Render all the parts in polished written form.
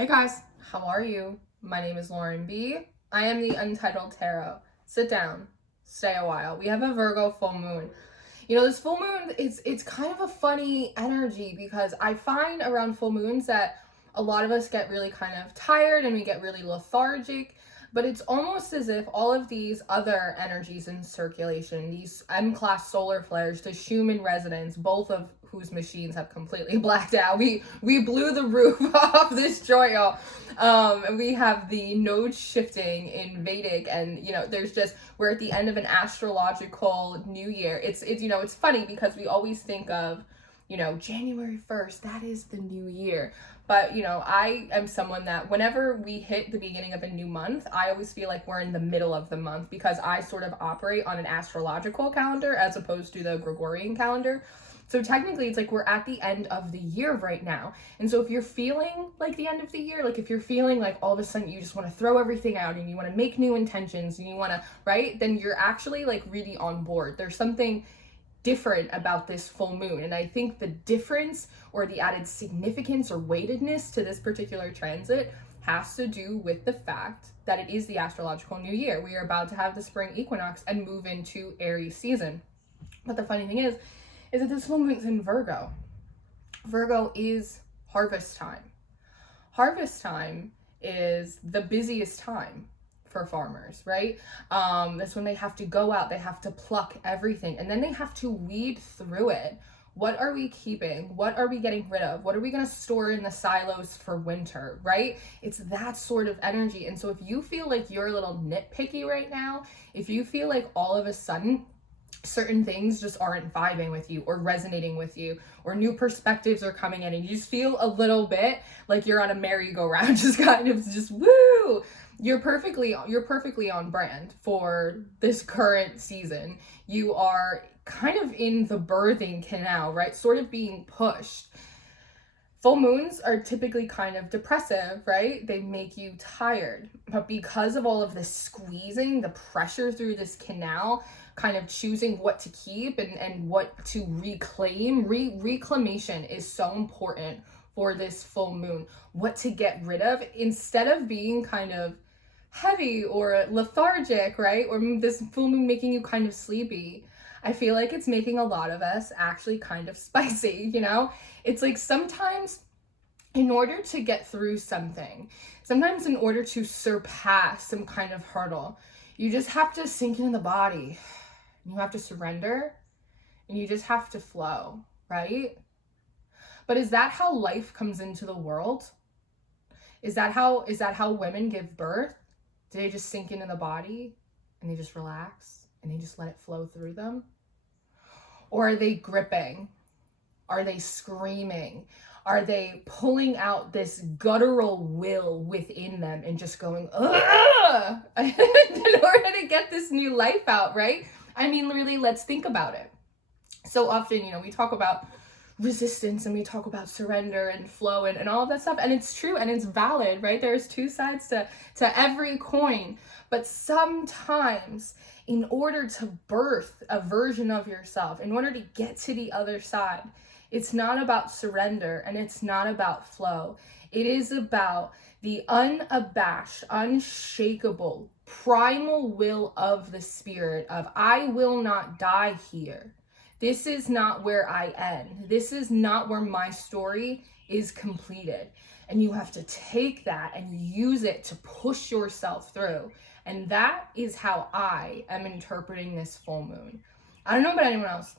Hey guys, how are you? My name is Lauren B. I am the Untitled Tarot. Sit down, stay a while. We have a Virgo full moon. This full moon, it's kind of a funny energy because I find around full moons that a lot of us get really kind of tired and we get really lethargic, but it's almost as if all of these other energies in circulation, these M-class solar flares, the Schumann resonance, both of whose machines have completely blacked out. We blew the roof off this joint, y'all. We have the node shifting in Vedic, and we're at the end of an astrological new year. It's funny because we always think of January 1st, that is the new year. But, I am someone that whenever we hit the beginning of a new month, I always feel like we're in the middle of the month because I sort of operate on an astrological calendar as opposed to the Gregorian calendar. So technically it's like we're at the end of the year right now. And so if you're feeling like the end of the year, like if you're feeling like all of a sudden you just want to throw everything out and you want to make new intentions and you want to, right? Then you're actually like really on board. There's something different about this full moon. And I think the difference or the added significance or weightedness to this particular transit has to do with the fact that it is the astrological new year. We are about to have the spring equinox and move into Aries season. But the funny thing is that this full moon's in Virgo. Virgo is harvest time. Harvest time is the busiest time for farmers, right? That's when they have to go out, they have to pluck everything, and then they have to weed through it. What are we keeping? What are we getting rid of? What are we going to store in the silos for winter, right? It's that sort of energy. And so if you feel like you're a little nitpicky right now, if you feel like all of a sudden certain things just aren't vibing with you or resonating with you, or new perspectives are coming in and you just feel a little bit like you're on a merry-go-round, just kind of just woo, you're perfectly on brand for this current season. You are kind of in the birthing canal, right? Sort of being pushed. Full moons are typically kind of depressive, right? They make you tired. But because of all of this squeezing, the pressure through this canal, kind of choosing what to keep and what to reclaim, reclamation is so important for this full moon. What to get rid of instead of being kind of heavy or lethargic, right? Or this full moon making you kind of sleepy. I feel like it's making a lot of us actually kind of spicy, It's like sometimes in order to get through something, sometimes in order to surpass some kind of hurdle, you just have to sink into the body. You have to surrender and you just have to flow, right? But is that how life comes into the world? Is that how women give birth? Do they just sink into the body and they just relax and they just let it flow through them? Or are they gripping? Are they screaming? Are they pulling out this guttural will within them and just going, ugh, in order to get this new life out, right? I mean, really, let's think about it. So often, we talk about resistance and we talk about surrender and flow and all of that stuff, and it's true and it's valid, right? There's two sides to every coin. But sometimes in order to birth a version of yourself, in order to get to the other side, it's not about surrender and it's not about flow. It is about the unabashed, unshakable, primal will of the spirit of, I will not die here. This is not where I end. This is not where my story is completed. And you have to take that and use it to push yourself through. And that is how I am interpreting this full moon. I don't know about anyone else.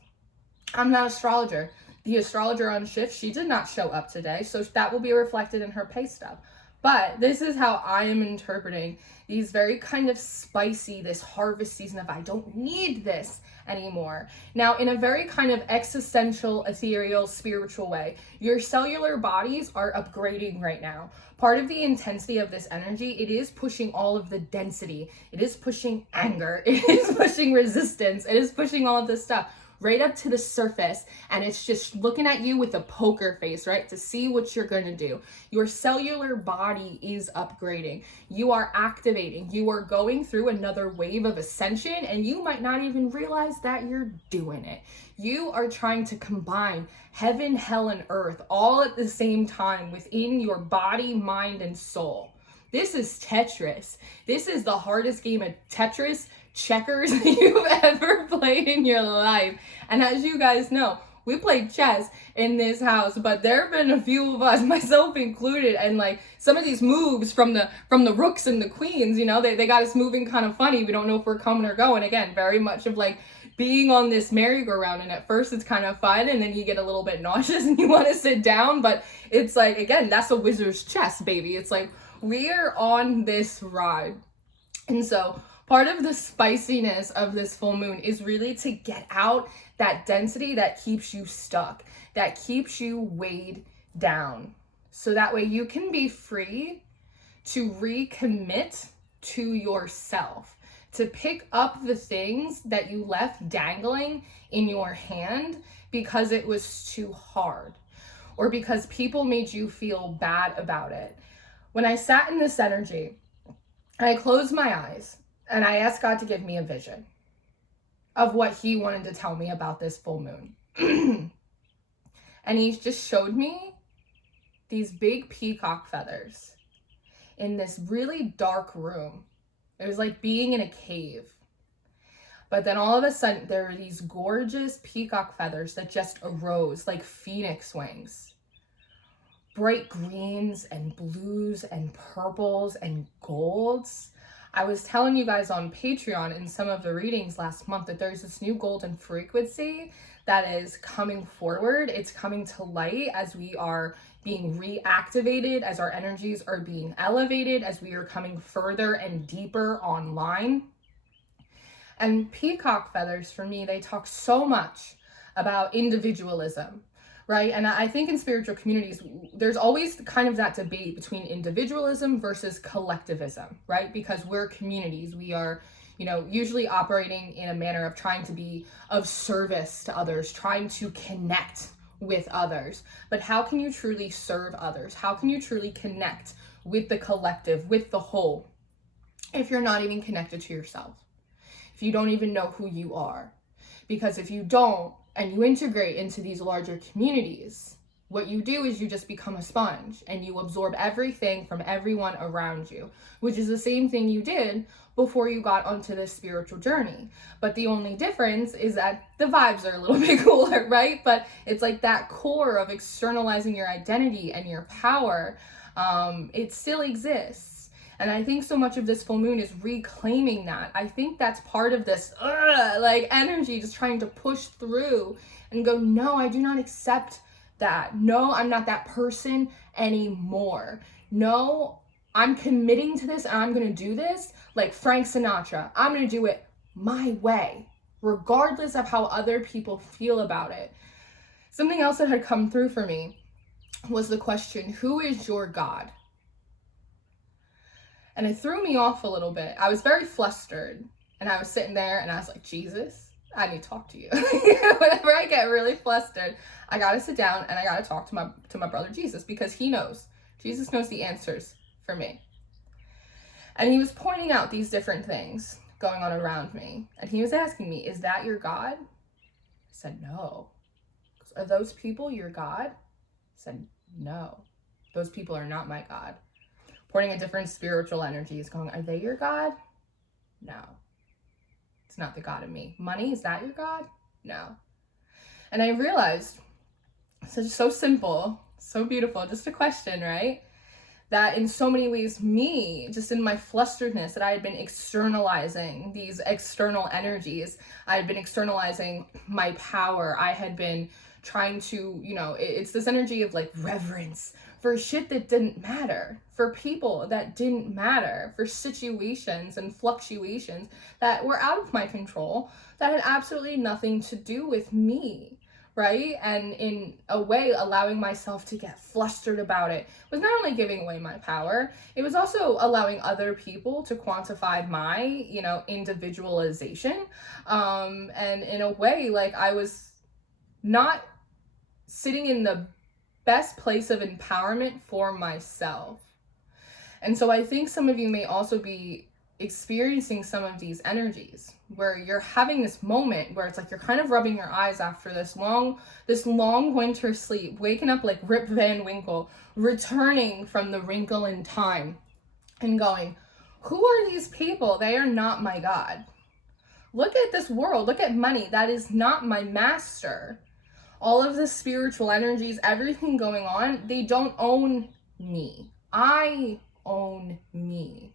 I'm not an astrologer. The astrologer on shift, she did not show up today, so that will be reflected in her pay stub. But this is how I am interpreting these very kind of spicy, this harvest season of I don't need this anymore. Now, in a very kind of existential, ethereal, spiritual way, your cellular bodies are upgrading right now. Part of the intensity of this energy, it is pushing all of the density. It is pushing anger. It is pushing resistance. It is pushing all of this stuff right up to the surface, and it's just looking at you with a poker face, right? To see what you're going to do. Your cellular body is upgrading. You are activating. You are going through another wave of ascension, and you might not even realize that you're doing it. You are trying to combine heaven, hell, and earth all at the same time within your body, mind, and soul. This is Tetris. This is the hardest game of Tetris, checkers you've ever played in your life. And as you guys know, we played chess in this house, but there have been a few of us, myself included, and like some of these moves from the rooks and the queens, you know, they got us moving kind of funny. We don't know if we're coming or going. Again, very much of like being on this merry-go-round, and at first it's kind of fun, and then you get a little bit nauseous and you want to sit down, but it's like, again, that's a wizard's chess, baby. It's like we're on this ride. And so part of the spiciness of this full moon is really to get out that density that keeps you stuck, that keeps you weighed down, so that way you can be free to recommit to yourself, to pick up the things that you left dangling in your hand because it was too hard, or because people made you feel bad about it. When I sat in this energy, I closed my eyes and I asked God to give me a vision of what he wanted to tell me about this full moon. And he just showed me these big peacock feathers in this really dark room. It was like being in a cave. But then all of a sudden, there were these gorgeous peacock feathers that just arose like phoenix wings. Bright greens and blues and purples and golds. I was telling you guys on Patreon in some of the readings last month that there's this new golden frequency that is coming forward. It's coming to light as we are being reactivated, as our energies are being elevated, as we are coming further and deeper online. And peacock feathers, for me, they talk so much about individualism, right? And I think in spiritual communities, there's always kind of that debate between individualism versus collectivism, right? Because we're communities. We are, you know, usually operating in a manner of trying to be of service to others, trying to connect with others. But how can you truly serve others? How can you truly connect with the collective, with the whole, if you're not even connected to yourself? If you don't even know who you are? Because if you don't, and you integrate into these larger communities, what you do is you just become a sponge and you absorb everything from everyone around you, which is the same thing you did before you got onto this spiritual journey. But the only difference is that the vibes are a little bit cooler, right? But it's like that core of externalizing your identity and your power, it still exists. And I think so much of this full moon is reclaiming that. I think that's part of this like energy, just trying to push through and go, no, I do not accept that. No, I'm not that person anymore. No, I'm committing to this and I'm going to do this like Frank Sinatra. I'm going to do it my way, regardless of how other people feel about it. Something else that had come through for me was the question, who is your God? And it threw me off a little bit. I was very flustered, and I was sitting there and I was like, Jesus, I need to talk to you. Whenever I get really flustered, I got to sit down and I got to talk to my brother Jesus, because he knows. Jesus knows the answers for me. And he was pointing out these different things going on around me. And he was asking me, is that your God? I said, no. Are those people your God? I said, no. Those people are not my God. Pointing at different spiritual energies, going, are they your God? No. It's not the God of me. Money, is that your God? No. And I realized, it's so simple, so beautiful, just a question, right? That in so many ways, me, just in my flusteredness, that I had been externalizing these external energies. I had been externalizing my power. I had been trying to, you know, it's this energy of like reverence for shit that didn't matter, for people that didn't matter, for situations and fluctuations that were out of my control, that had absolutely nothing to do with me, right? And in a way, allowing myself to get flustered about it was not only giving away my power, it was also allowing other people to quantify my, individualization. And in a way, like, I was not sitting in the best place of empowerment for myself. And so I think some of you may also be experiencing some of these energies where you're having this moment where it's like you're kind of rubbing your eyes after this long winter sleep, waking up like Rip Van Winkle, returning from the wrinkle in time and going, who are these people? They are not my God. Look at this world. Look at money. That is not my master. All of the spiritual energies, everything going on, they don't own me. I own me.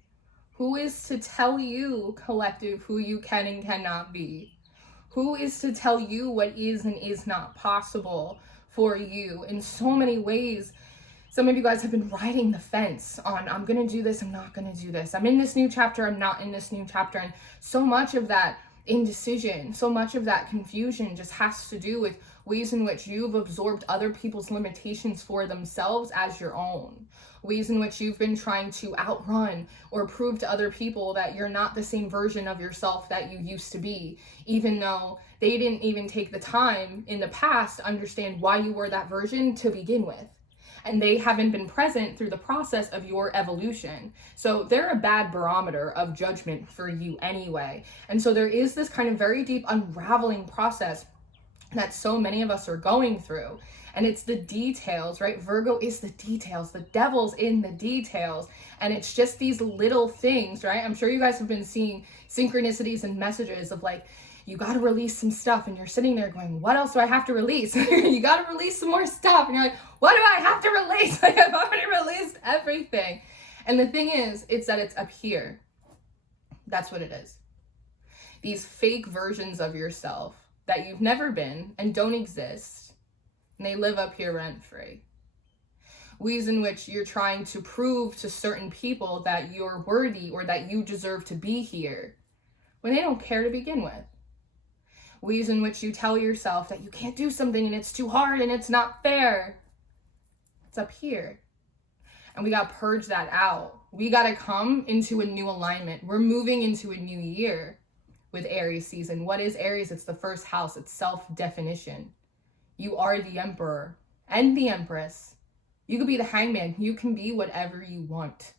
Who is to tell you, collective, who you can and cannot be? Who is to tell you what is and is not possible for you? In so many ways, some of you guys have been riding the fence on, I'm going to do this, I'm not going to do this. I'm in this new chapter, I'm not in this new chapter. And so much of that indecision, so much of that confusion just has to do with ways in which you've absorbed other people's limitations for themselves as your own. Ways in which you've been trying to outrun or prove to other people that you're not the same version of yourself that you used to be, even though they didn't even take the time in the past to understand why you were that version to begin with. And they haven't been present through the process of your evolution. So they're a bad barometer of judgment for you anyway. And so there is this kind of very deep unraveling process that so many of us are going through. And it's the details, right? Virgo is the details. The devil's in the details. And it's just these little things, right? I'm sure you guys have been seeing synchronicities and messages of like, you got to release some stuff. And you're sitting there going, what else do I have to release? You got to release some more stuff. And you're like, what do I have to release? Like, I've already released everything. And the thing is, it's that it's up here. That's what it is. These fake versions of yourself that you've never been and don't exist. And they live up here rent-free. Ways in which you're trying to prove to certain people that you're worthy or that you deserve to be here when they don't care to begin with. Ways in which you tell yourself that you can't do something and it's too hard and it's not fair. It's up here. And we got to purge that out. We got to come into a new alignment. We're moving into a new year with Aries season. What is Aries? It's the first house. It's self-definition. You are the emperor and the empress. You could be the hangman. You can be whatever you want,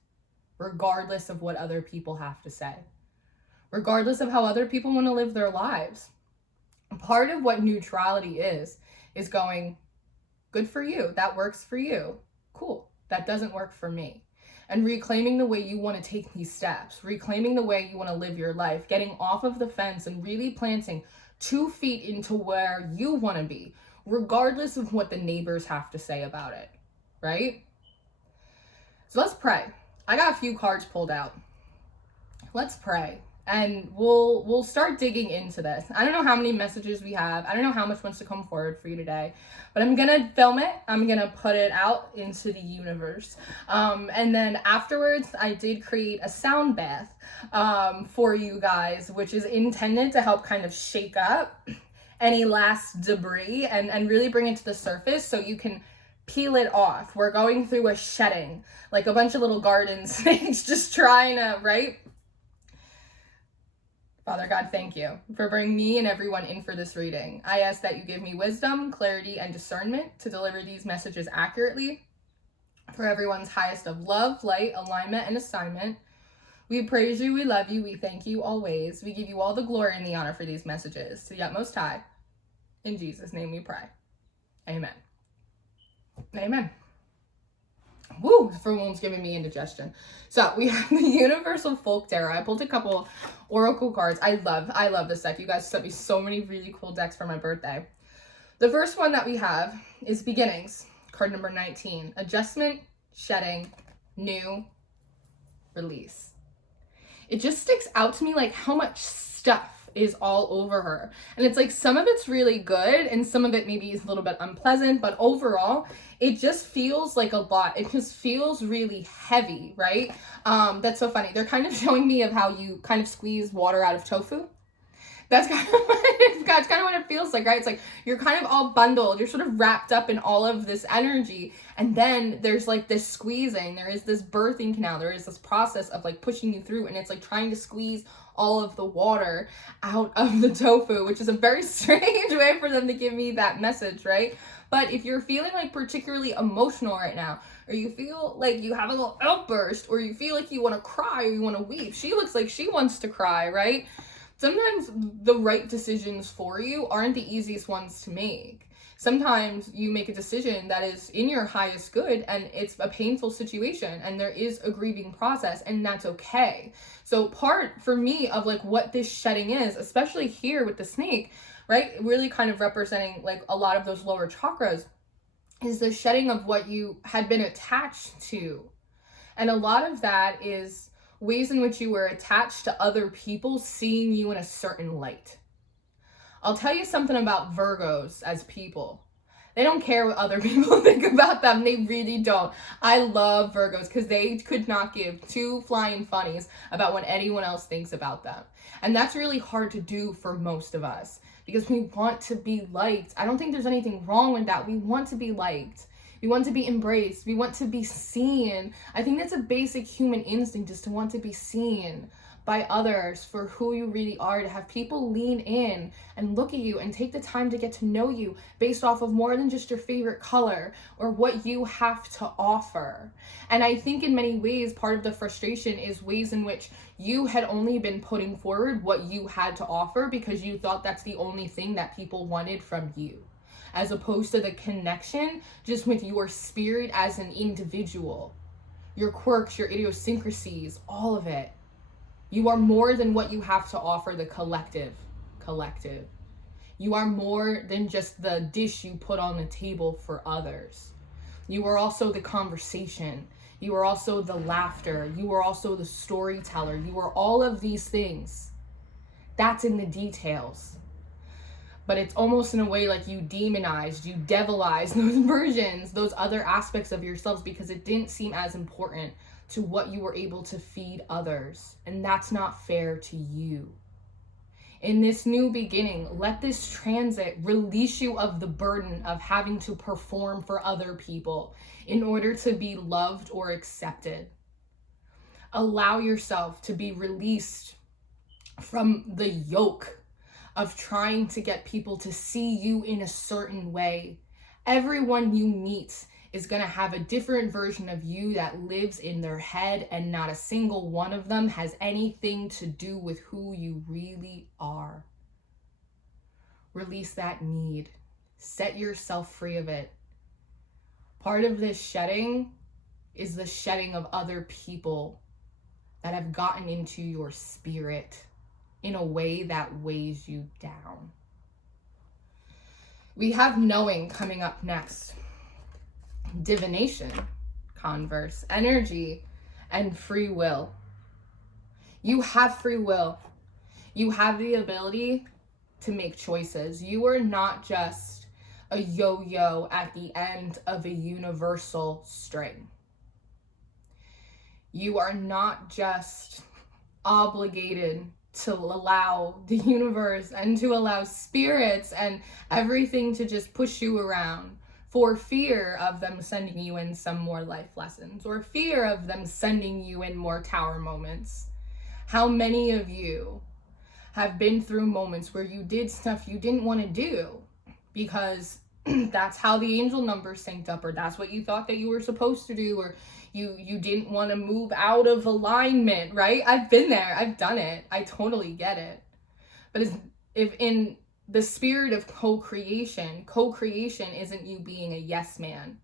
regardless of what other people have to say, regardless of how other people want to live their lives. Part of what neutrality is going, good for you. That works for you. Cool. That doesn't work for me. And reclaiming the way you want to take these steps, reclaiming the way you want to live your life, getting off of the fence and really planting 2 feet into where you want to be, regardless of what the neighbors have to say about it, right? So let's pray. I got a few cards pulled out. Let's pray. And we'll start digging into this. I don't know how many messages we have. I don't know how much wants to come forward for you today, but I'm going to film it. I'm going to put it out into the universe. And then afterwards, I did create a sound bath for you guys, which is intended to help kind of shake up any last debris and really bring it to the surface so you can peel it off. We're going through a shedding, like a bunch of little garden snakes just trying to, right? Father God, thank you for bringing me and everyone in for this reading. I ask that you give me wisdom, clarity, and discernment to deliver these messages accurately for everyone's highest of love, light, alignment, and assignment. We praise you, we love you, we thank you always. We give you all the glory and the honor for these messages. To the utmost high. In Jesus' name we pray. Amen. Amen. Woo, for one's giving me indigestion. So we have the Universal Folk Tarot. I pulled a couple oracle cards. I love this deck. You guys sent me so many really cool decks for my birthday. The first one that we have is Beginnings, card number 19. Adjustment, shedding, new, release. It just sticks out to me like how much stuff is all over her. And it's like some of it's really good and some of it maybe is a little bit unpleasant, but overall, it just feels like a lot. It just feels really heavy, right? That's so funny. They're kind of showing me of how you kind of squeeze water out of tofu. that's kind of what it feels like, right? It's like you're kind of all bundled, you're sort of wrapped up in all of this energy, and then there's like this squeezing, there is this birthing canal, there is this process of like pushing you through, and it's like trying to squeeze all of the water out of the tofu, which is a very strange way for them to give me that message, right? But if you're feeling like particularly emotional right now, or you feel like you have a little outburst, or you feel like you want to cry or you want to weep, she looks like she wants to cry, right? Sometimes the right decisions for you aren't the easiest ones to make. Sometimes you make a decision that is in your highest good and it's a painful situation and there is a grieving process, and that's okay. So part for me of like what this shedding is, especially here with the snake, right? Really kind of representing like a lot of those lower chakras, is the shedding of what you had been attached to. And a lot of that is ways in which you were attached to other people seeing you in a certain light. I'll tell you something about Virgos as people. They don't care what other people think about them. They really don't. I love Virgos because they could not give two flying funnies about what anyone else thinks about them. And that's really hard to do for most of us because we want to be liked. I don't think there's anything wrong with that. We want to be liked. We want to be embraced. We want to be seen. I think that's a basic human instinct, just to want to be seen by others for who you really are, to have people lean in and look at you and take the time to get to know you based off of more than just your favorite color or what you have to offer. And I think in many ways, part of the frustration is ways in which you had only been putting forward what you had to offer because you thought that's the only thing that people wanted from you, as opposed to the connection just with your spirit as an individual, your quirks, your idiosyncrasies, all of it. You are more than what you have to offer the collective. You are more than just the dish you put on the table for others. You are also the conversation. You are also the laughter. You are also the storyteller. You are all of these things. That's in the details. But it's almost in a way like you demonized, you devilized those versions, those other aspects of yourselves because it didn't seem as important to what you were able to feed others. And that's not fair to you. In this new beginning, let this transit release you of the burden of having to perform for other people in order to be loved or accepted. Allow yourself to be released from the yoke of trying to get people to see you in a certain way. Everyone you meet is going to have a different version of you that lives in their head, and not a single one of them has anything to do with who you really are. Release that need. Set yourself free of it. Part of this shedding is the shedding of other people that have gotten into your spirit in a way that weighs you down. We have knowing coming up next. Divination, converse, energy, and free will. You have free will. You have the ability to make choices. You are not just a yo-yo at the end of a universal string. You are not just obligated to allow the universe and to allow spirits and everything to just push you around for fear of them sending you in some more life lessons or fear of them sending you in more tower moments. How many of you have been through moments where you did stuff you didn't want to do because that's how the angel numbers synced up, or that's what you thought that you were supposed to do, or you didn't want to move out of alignment, right? I've been there. I've done it. I totally get it. But if in the spirit of co-creation isn't you being a yes man.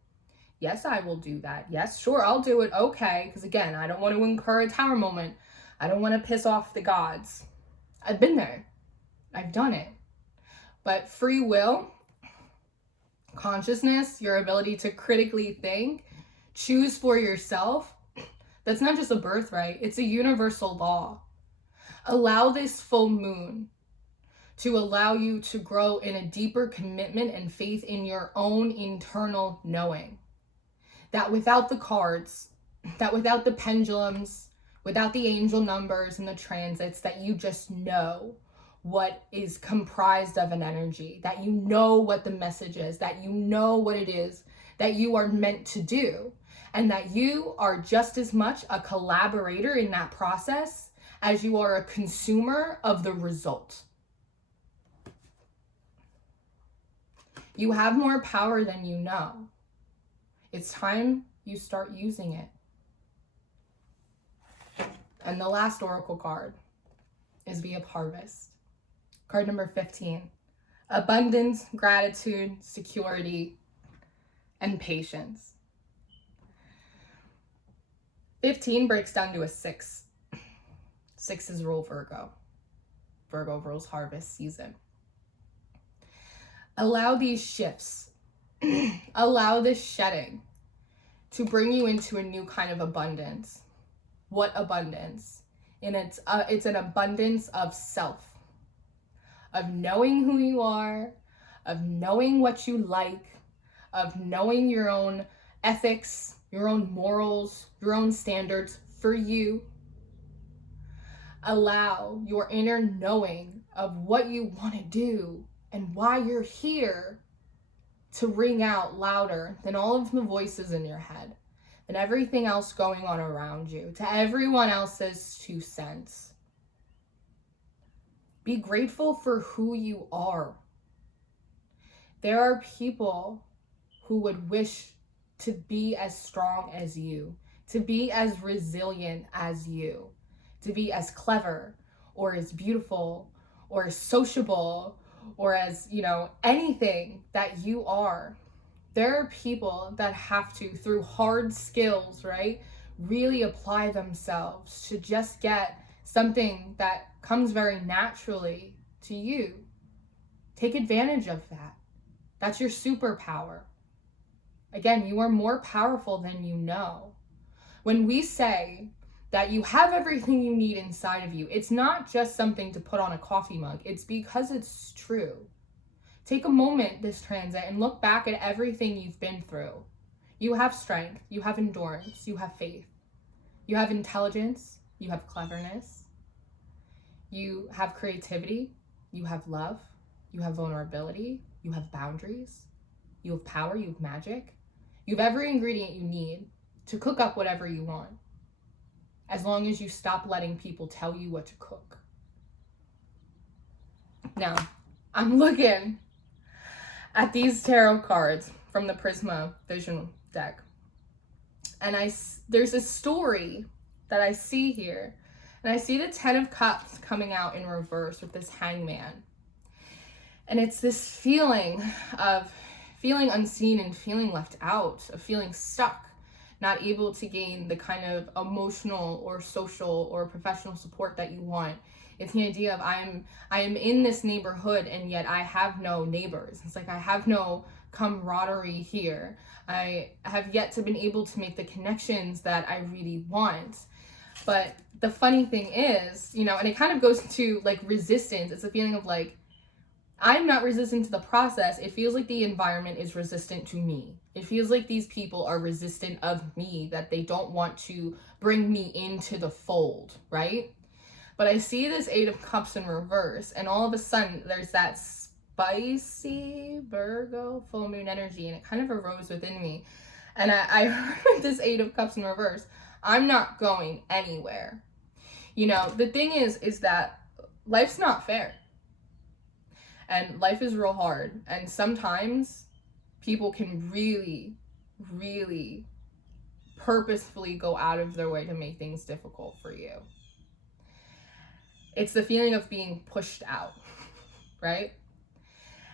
Yes, I will do that. Yes, sure, I'll do it. Okay, because again, I don't want to incur a tower moment. I don't want to piss off the gods. I've been there. I've done it. But free will, consciousness, your ability to critically think, choose for yourself, that's not just a birthright, it's a universal law. Allow this full moon to allow you to grow in a deeper commitment and faith in your own internal knowing. That without the cards, that without the pendulums, without the angel numbers and the transits, that you just know what is comprised of an energy, that you know what the message is, that you know what it is that you are meant to do, and that you are just as much a collaborator in that process as you are a consumer of the result. You have more power than you know. It's time you start using it. And the last oracle card is Bee of Harvest. Card number 15. Abundance, gratitude, security, and patience. 15 breaks down to a 6. 6s rule Virgo. Virgo rules harvest season. Allow these shifts, allow this shedding to bring you into a new kind of abundance. What abundance? And it's an abundance of self, of knowing who you are, of knowing what you like, of knowing your own ethics, your own morals, your own standards for you. Allow your inner knowing of what you want to do and why you're here to ring out louder than all of the voices in your head, than everything else going on around you, to everyone else's 2 cents. Be grateful for who you are. There are people who would wish to be as strong as you, to be as resilient as you, to be as clever or as beautiful or as sociable or as, anything that you are. There are people that have to, through hard skills, right, really apply themselves to just get something that comes very naturally to you. Take advantage of that. That's your superpower. Again, you are more powerful than you know. When we say that you have everything you need inside of you, it's not just something to put on a coffee mug. It's because it's true. Take a moment this transit and look back at everything you've been through. You have strength, you have endurance, you have faith, you have intelligence, you have cleverness, you have creativity, you have love, you have vulnerability, you have boundaries, you have power, you have magic. You have every ingredient you need to cook up whatever you want, as long as you stop letting people tell you what to cook. Now, I'm looking at these tarot cards from the Prisma Vision deck, and there's a story that I see here, and I see the 10 of Cups coming out in reverse with this Hangman, and it's this feeling of feeling unseen and feeling left out, of feeling stuck, not able to gain the kind of emotional or social or professional support that you want. It's the idea of I am in this neighborhood and yet I have no neighbors. It's like I have no camaraderie here. I have yet to been able to make the connections that I really want. But the funny thing is, and it kind of goes to like resistance. It's a feeling of like, I'm not resistant to the process. It feels like the environment is resistant to me. It feels like these people are resistant of me, that they don't want to bring me into the fold, right? But I see this 8 of Cups in reverse, and all of a sudden there's that spicy Virgo full moon energy, and it kind of arose within me. And I heard this 8 of Cups in reverse. I'm not going anywhere. The thing is that life's not fair. And life is real hard. And sometimes people can really, really purposefully go out of their way to make things difficult for you. It's the feeling of being pushed out, right?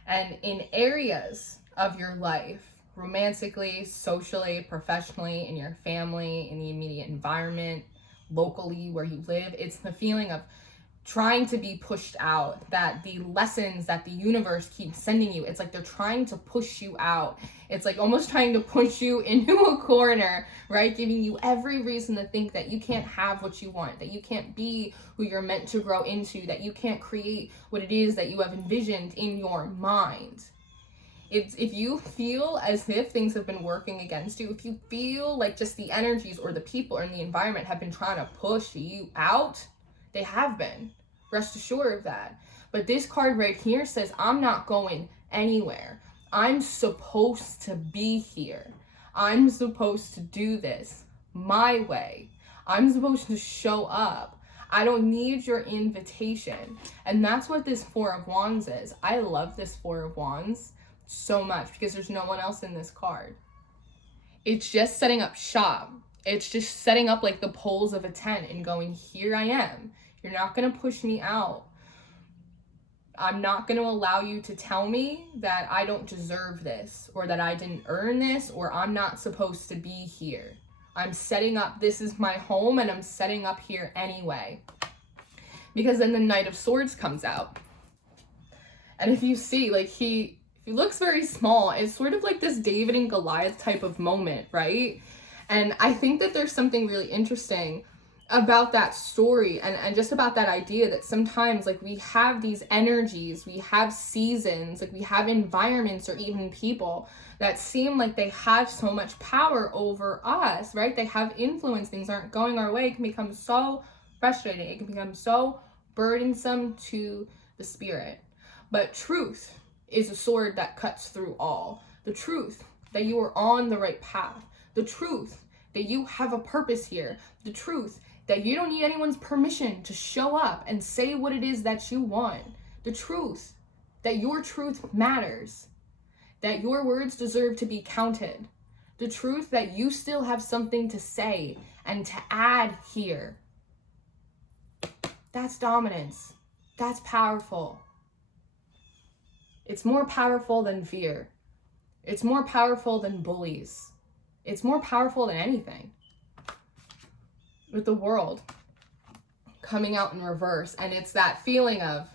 And in areas of your life, romantically, socially, professionally, in your family, in the immediate environment, locally where you live, it's the feeling of trying to be pushed out, that the lessons that the universe keeps sending you, it's like they're trying to push you out. It's like almost trying to push you into a corner, right? Giving you every reason to think that you can't have what you want, that you can't be who you're meant to grow into, that you can't create what it is that you have envisioned in your mind. If you feel as if things have been working against you, if you feel like just the energies or the people or in the environment have been trying to push you out, they have been. Rest assured of that. But this card right here says, I'm not going anywhere. I'm supposed to be here. I'm supposed to do this my way. I'm supposed to show up. I don't need your invitation. And that's what this Four of Wands is. I love this Four of Wands so much because there's no one else in this card. It's just setting up shop. It's just setting up like the poles of a tent and going, here I am. You're not going to push me out. I'm not going to allow you to tell me that I don't deserve this, or that I didn't earn this, or I'm not supposed to be here. I'm setting up, this is my home, and I'm setting up here anyway. Because then the Knight of Swords comes out. And if you see, like, he looks very small. It's sort of like this David and Goliath type of moment, right? And I think that there's something really interesting about that story and just about that idea that sometimes, like, we have these energies, we have seasons, like we have environments or even people that seem like they have so much power over us, right? They have influence. Things aren't going our way. It can become so frustrating. It can become so burdensome to the spirit. But truth is a sword that cuts through all. The truth that you are on the right path. The truth that you have a purpose here. The truth that you don't need anyone's permission to show up and say what it is that you want. The truth that your truth matters. That your words deserve to be counted. The truth that you still have something to say and to add here. That's dominance. That's powerful. It's more powerful than fear. It's more powerful than bullies. It's more powerful than anything. With the World coming out in reverse, and it's that feeling of,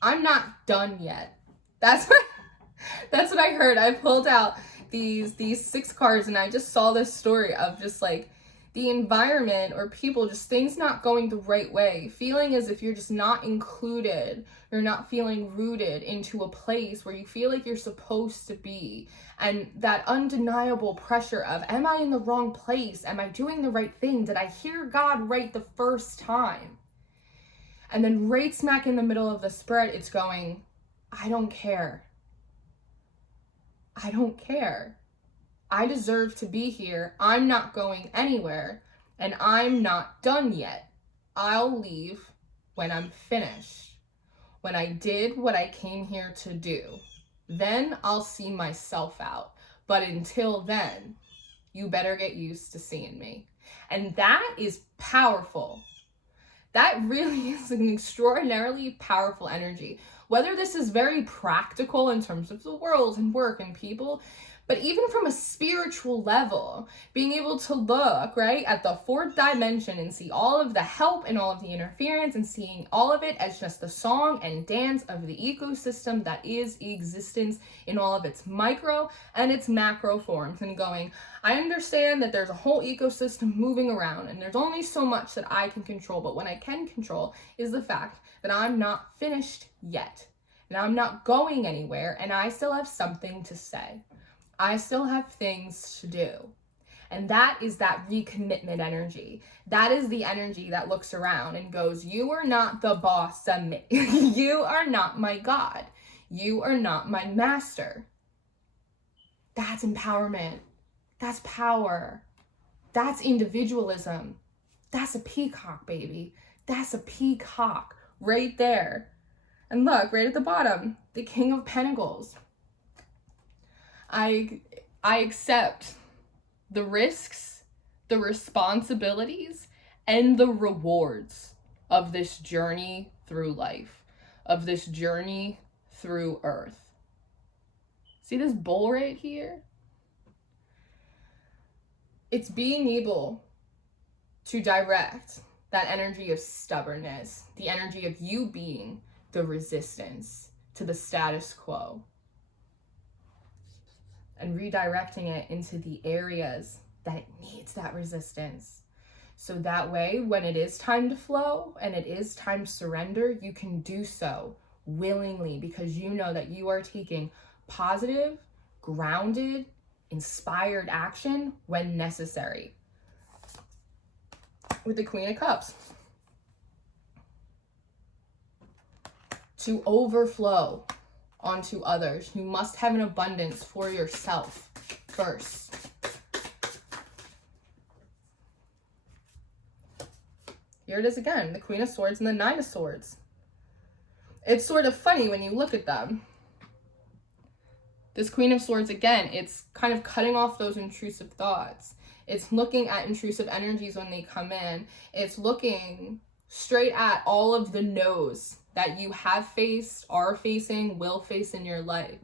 I'm not done yet. That's what I heard. I pulled out these 6 cards, and I just saw this story of just like the environment or people, just things not going the right way, feeling as if you're just not included, you're not feeling rooted into a place where you feel like you're supposed to be, and that undeniable pressure of, am I in the wrong place? Am I doing the right thing? Did I hear God right the first time? And then right smack in the middle of the spread, it's going, I don't care. I don't care. I deserve to be here. I'm not going anywhere, and I'm not done yet. I'll leave when I'm finished. When I did what I came here to do, then I'll see myself out. But until then, you better get used to seeing me. And that is powerful. That really is an extraordinarily powerful energy. Whether this is very practical in terms of the world and work and people, but even from a spiritual level, being able to look, right, at the 4th dimension and see all of the help and all of the interference and seeing all of it as just the song and dance of the ecosystem that is existence in all of its micro and its macro forms, and going, I understand that there's a whole ecosystem moving around and there's only so much that I can control, but what I can control is the fact that I'm not finished yet, and I'm not going anywhere, and I still have something to say. I still have things to do. And that is that recommitment energy. That is the energy that looks around and goes, you are not the boss of me. You are not my God. You are not my master. That's empowerment. That's power. That's individualism. That's a peacock, baby. That's a peacock right there. And look, right at the bottom, the King of Pentacles. I accept the risks, the responsibilities, and the rewards of this journey through life, of this journey through Earth. See this bull right here? It's being able to direct that energy of stubbornness, the energy of you being the resistance to the status quo, and redirecting it into the areas that it needs that resistance. So that way, when it is time to flow and it is time to surrender, you can do so willingly because you know that you are taking positive, grounded, inspired action when necessary. With the Queen of Cups. to overflow onto others. You must have an abundance for yourself first. Here it is again, the Queen of Swords and the Nine of Swords. It's sort of funny when you look at them. This Queen of Swords, again, it's kind of cutting off those intrusive thoughts. It's looking at intrusive energies when they come in. It's looking straight at all of the no's that you have faced, are facing, will face in your life.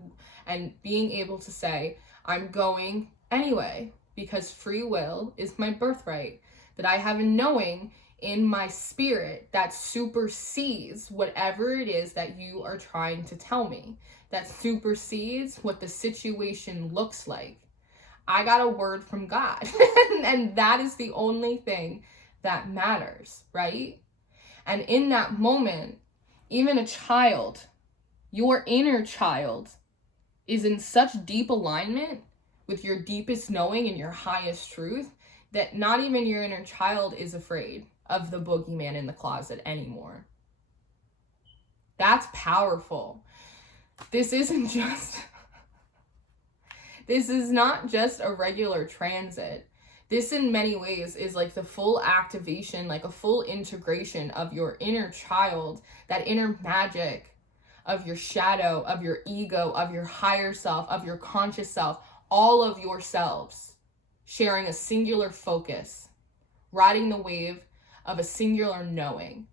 And being able to say, I'm going anyway, because free will is my birthright. That I have a knowing in my spirit that supersedes whatever it is that you are trying to tell me. That supersedes what the situation looks like. I got a word from God. And that is the only thing that matters, right? And in that moment, even a child, your inner child, is in such deep alignment with your deepest knowing and your highest truth that not even your inner child is afraid of the boogeyman in the closet anymore. That's powerful. This is not just a regular transit. This in many ways is like the full activation, like a full integration of your inner child, that inner magic of your shadow, of your ego, of your higher self, of your conscious self, all of yourselves sharing a singular focus, riding the wave of a singular knowing,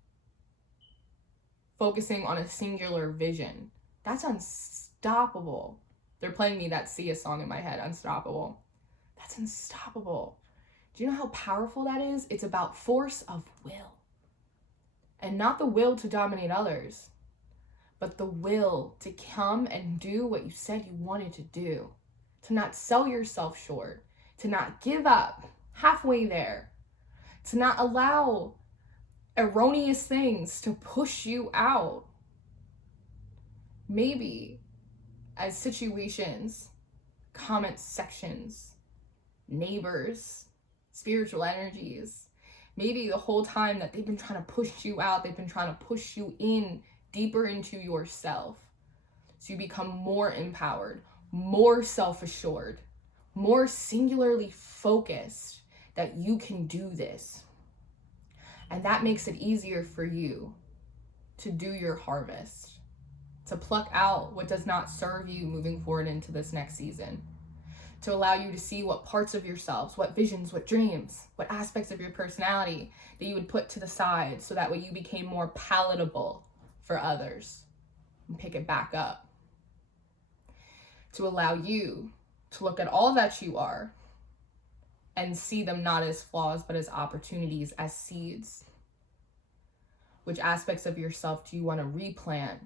focusing on a singular vision. That's unstoppable. They're playing me that Sia song in my head, Unstoppable. That's unstoppable. Do you know how powerful that is? It's about force of will. And not the will to dominate others, but the will to come and do what you said you wanted to do. To not sell yourself short. To not give up halfway there. To not allow erroneous things to push you out. Maybe as situations, comment sections, neighbors, spiritual energies, maybe the whole time that they've been trying to push you out, they've been trying to push you in deeper into yourself. So you become more empowered, more self-assured, more singularly focused that you can do this. And that makes it easier for you to do your harvest, to pluck out what does not serve you moving forward into this next season, to allow you to see what parts of yourselves, what visions, what dreams, what aspects of your personality that you would put to the side so that way you became more palatable for others and pick it back up. To allow you to look at all that you are and see them not as flaws, but as opportunities, as seeds. Which aspects of yourself do you want to replant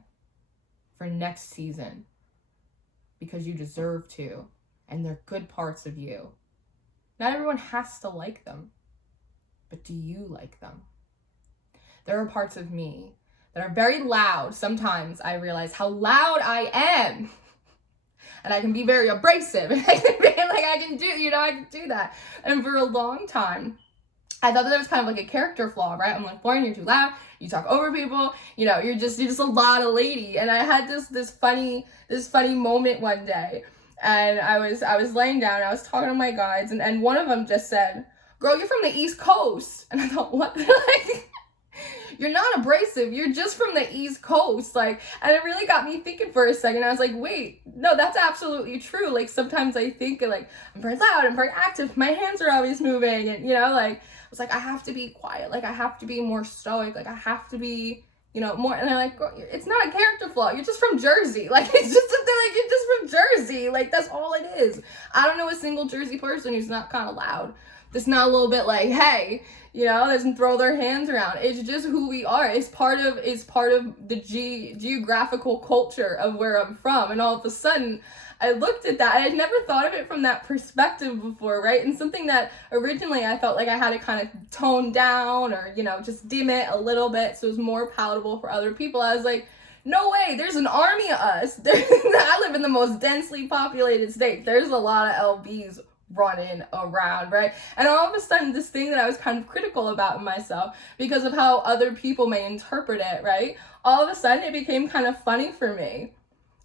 for next season? Because you deserve to, and they're good parts of you. Not everyone has to like them, but do you like them? There are parts of me that are very loud. Sometimes I realize how loud I am. And I can be very abrasive. And I can be like, I can do that. And for a long time, I thought that was kind of like a character flaw, right? I'm like, Lauren, you're too loud. You talk over people. You're just a lot of lady. And I had this funny moment one day. And I was laying down, and I was talking to my guides, and one of them just said, girl, you're from the East Coast. And I thought, what? Like, you're not abrasive. You're just from the East Coast. Like, and it really got me thinking for a second. I was like, wait, no, that's absolutely true. Like, sometimes I think, like, I'm very loud, I'm very active, my hands are always moving. And, like, I was like, I have to be quiet. Like, I have to be more stoic. Like, I have to be, more. And I'm like, it's not a character flaw. You're just from Jersey. Like, it's just something like, you're just from Jersey. Like, that's all it is. I don't know a single Jersey person who's not kind of loud. That's not a little bit like, hey, doesn't throw their hands around. It's just who we are. It's part of the geographical culture of where I'm from. And all of a sudden, I looked at that. I had never thought of it from that perspective before, right? And something that originally I felt like I had to kind of tone down or, just dim it a little bit so it was more palatable for other people. I was like, no way, there's an army of us. I live in the most densely populated state. There's a lot of LBs running around, right? And all of a sudden, this thing that I was kind of critical about in myself because of how other people may interpret it, right? All of a sudden, it became kind of funny for me.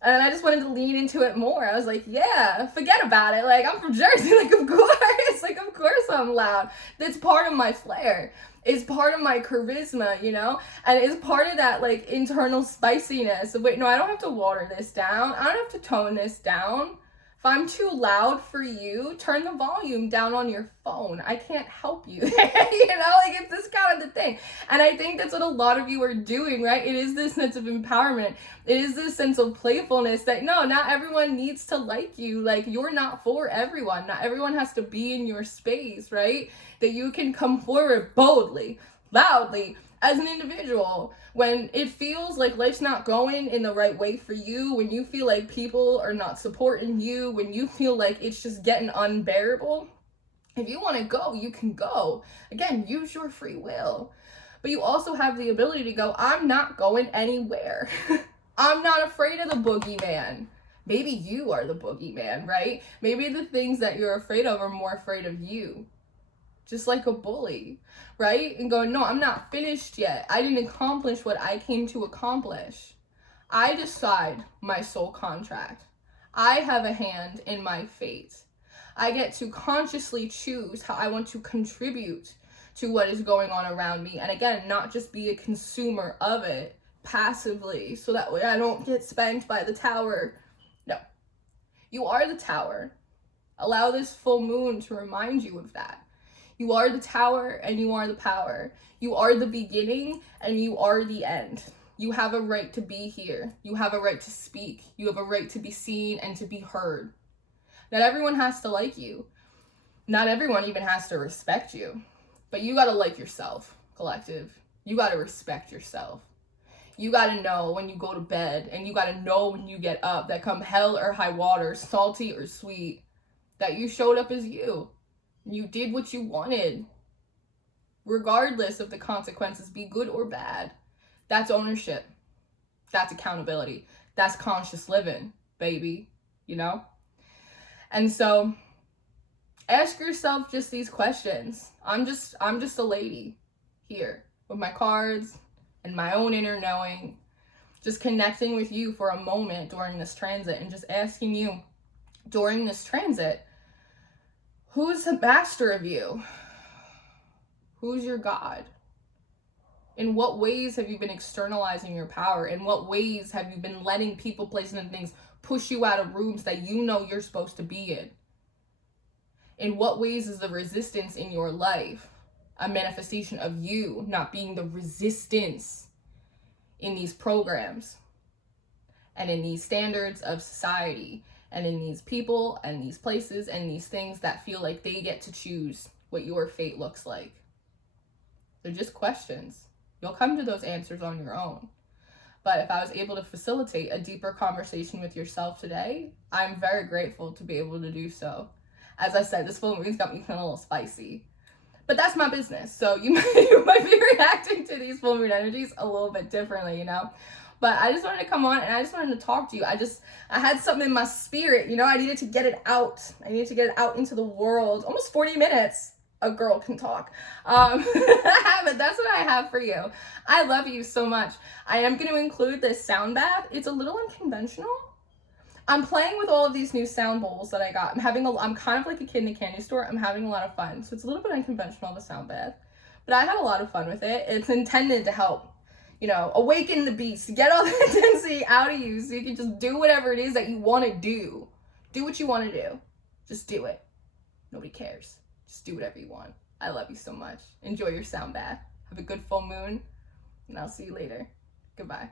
And I just wanted to lean into it more. I was like, yeah, forget about it. Like, I'm from Jersey. Like, of course. Like, of course I'm loud. That's part of my flair. It's part of my charisma, you know? And it's part of that, like, internal spiciness of, wait, no, I don't have to water this down. I don't have to tone this down. If I'm too loud for you, turn the volume down on your phone. I can't help you. You know, like, it's this kind of the thing. And I think that's what a lot of you are doing, right? It is this sense of empowerment. It is this sense of playfulness that, no, not everyone needs to like you. Like, you're not for everyone. Not everyone has to be in your space, right? That you can come forward boldly, loudly, as an individual, when it feels like life's not going in the right way for you, when you feel like people are not supporting you, when you feel like it's just getting unbearable, if you want to go, you can go. Again, use your free will. But you also have the ability to go, I'm not going anywhere. I'm not afraid of the boogeyman. Maybe you are the boogeyman, right? Maybe the things that you're afraid of are more afraid of you. Just like a bully, right? And going, no, I'm not finished yet. I didn't accomplish what I came to accomplish. I decide my soul contract. I have a hand in my fate. I get to consciously choose how I want to contribute to what is going on around me. And again, not just be a consumer of it passively, so that way I don't get spanked by the tower. No, you are the tower. Allow this full moon to remind you of that. You are the tower and you are the power. You are the beginning and you are the end. You have a right to be here. You have a right to speak. You have a right to be seen and to be heard. Not everyone has to like you. Not everyone even has to respect you. But you got to like yourself, collective. You got to respect yourself. You got to know when you go to bed, and you got to know when you get up, that come hell or high water, salty or sweet, that you showed up as you. You did what you wanted, regardless of the consequences, be good or bad. That's ownership. That's accountability. That's conscious living, baby, you know? And so ask yourself just these questions. I'm just a lady here with my cards and my own inner knowing, just connecting with you for a moment during this transit and just asking you during this transit, who's the master of you? Who's your God? In what ways have you been externalizing your power? In what ways have you been letting people, places, and things push you out of rooms that you know you're supposed to be in? In what ways is the resistance in your life a manifestation of you not being the resistance in these programs and in these standards of society? And in these people and these places and these things that feel like they get to choose what your fate looks like. They're just questions. You'll come to those answers on your own. But if I was able to facilitate a deeper conversation with yourself today, I'm very grateful to be able to do so. As I said, this full moon's got me feeling a little spicy. But that's my business. So you might be reacting to these full moon energies a little bit differently, you know? But I just wanted to come on and I just wanted to talk to you. I had something in my spirit, you know, I needed to get it out. I needed to get it out into the world. Almost 40 minutes, a girl can talk. But that's what I have for you. I love you so much. I am going to include this sound bath. It's a little unconventional. I'm playing with all of these new sound bowls that I got. I'm kind of like a kid in a candy store. I'm having a lot of fun. So it's a little bit unconventional of a sound bath. But I had a lot of fun with it. It's intended to help, you know, awaken the beast, get all the intensity out of you so you can just do whatever it is that you want to do. Do what you want to do. Just do it. Nobody cares. Just do whatever you want. I love you so much. Enjoy your sound bath. Have a good full moon, and I'll see you later. Goodbye.